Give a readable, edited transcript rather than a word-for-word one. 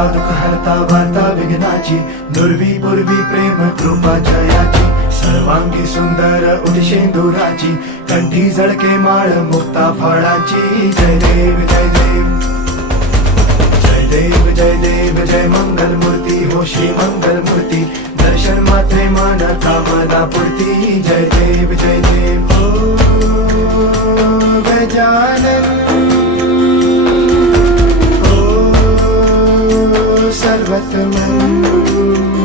हरता दुःख हरता वार्ता विघ्नाची, दुर्वी पूर्वी प्रेम कृपा जयाची, सर्वांगी सुंदर उदिशेंदुराची, कंठी झळके माळ मुक्ता फळाची. जय देव जय देव जय देव जय देव जय मंगल मूर्ती हो श्री मंगल मूर्ती, दर्शन मात्रे मन कामना पूर्ती. जय देव जय देव ओ गजानन ओ सर्वतमन.